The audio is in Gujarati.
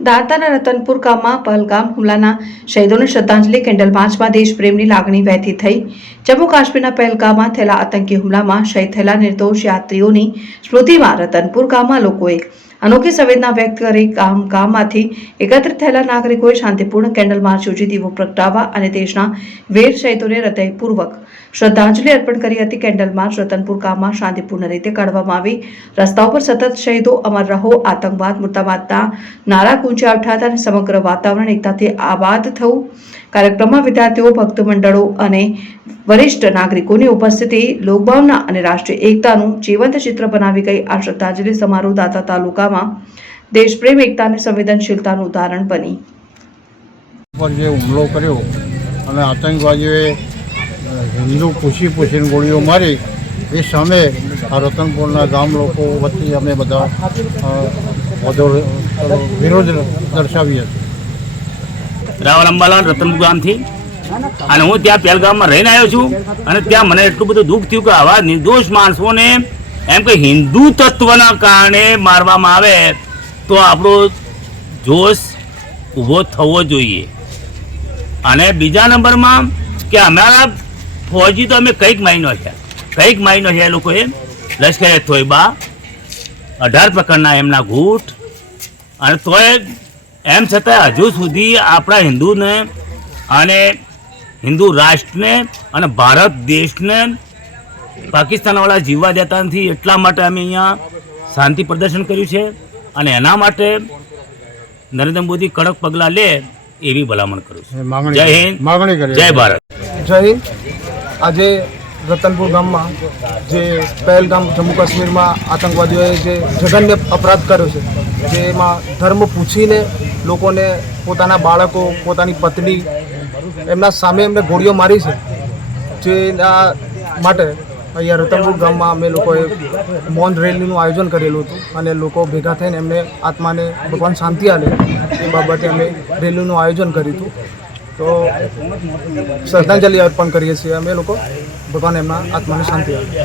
દાતાના રતનપુર ગામમાં પહલગામ હુમલાના શહીદોને શ્રદ્ધાંજલિ કેન્ડલ માર્ચમાં દેશપ્રેમની લાગણી વહેતી થઈ. જમ્મુ કાશ્મીરના પહેલગામમાં થયેલા આતંકી હુમલામાં શહીદ થયેલા નિર્દોષ યાત્રીઓની સ્મૃતિમાં રતનપુર ગામમાં લોકોએ અનોખી સંવેદના વ્યક્ત કરી ગામ ગામમાંથી એકત્રિત થયેલા નાગરિકોએ શાંતિપૂર્ણ કેન્ડલ માર્ચ યોજી દીવો પ્રગટાવવા અને દેશના વીર શહીદોને હૃદયપૂર્વક શ્રદ્ધાંજલિ અર્પણ કરી હતી. કેન્ડલ માર્ચ રતનપુર ગામમાં શાંતિપૂર્ણ રીતે કાઢવામાં આવી. રસ્તાઓ પર સતત શહીદો, અમર રહો, આતંકવાદ મુર્દાબાદના નારા ગુંજ્યા ઉઠાતા અને સમગ્ર વાતાવરણ એકતાથી આબાદ થયું કાર્યક્રમમાં વિદ્યાર્થીઓ ભક્ત મંડળો અને વરિષ્ઠ નાગરિકોની ઉપસ્થિતિ લોકભાવના અને રાષ્ટ્રીય એકતાનું જીવંત ચિત્ર બનાવી ગઈ આ શ્રદ્ધાંજલિ સમારોહ દાતા તાલુકામાં દેશપ્રેમ એકતા અને સંવેદનશીલતાનું ઉદાહરણ બની. પર જે હુમલો કર્યો અને આતંકવાદીઓએ હિન્દુ પૂછી પૂછીને ગોળીઓ મારી એ સામે આ રતનપુરના ગામ લોકો વતી અમે બધા વિરોધ દર્શાવીએ હતી. રાવલ અંબાલાલ રતનપુર ગામથી. અને હું ત્યાં પહેલગામમાં રહીને આવ્યો છું અને ત્યાં મને એટલું બધું દુઃખ થયું કે આવા નિર્દોષ માણસોને એમ કે હિન્દુ તત્વના કારણે મારવામાં આવે તો આપણો જોશ ઊભો થવો જોઈએ. અને બીજા નંબરમાં કે અમારા ફૌજી તો અમે કંઈક માઇનો છે. કંઈક માઇનો છે એ લોકોએ. લશ્કરે થોઈબા અઢાર પ્રકારના એમના ગૂંઠ અને તોય એમ છતાં હજુ સુધી આપણા હિન્દુને અને હિન્દુ રાષ્ટ્રને અને ભારત દેશને પાકિસ્તાનવાળા જીવવા દેતા નથી એટલા માટે અમે અહીંયા શાંતિ પ્રદર્શન કર્યું છે અને એના માટે નરેન્દ્ર મોદી કડક પગલાં લે એવી ભલામણ કરું છું. જય હિન્દ માગણી કરી. જય ભારત. જય હિન્દ. આજે રતનપુર ગામમાં જે પહેલગામ જમ્મુ કાશ્મીરમાં આતંકવાદીઓએ જે જઘન્ય અપરાધ કર્યો છે જેમાં ધર્મ પૂછીને લોકોને પોતાના બાળકો પોતાની પત્ની એમના સામે એમને ગોળીઓ મારી છે. જેના માટે અહીંયા રતનપુર ગામમાં અમે લોકોએ મૌન રેલીનું આયોજન કરેલું હતું અને લોકો ભેગા થઈને એમને આત્માને ભગવાન શાંતિ આપે એ બાબતે અમે રેલીનું આયોજન કર્યું હતું. તો શ્રદ્ધાંજલિ અર્પણ કરીએ છીએ અમે લોકો. ભગવાન એમના આત્માને શાંતિ આપે.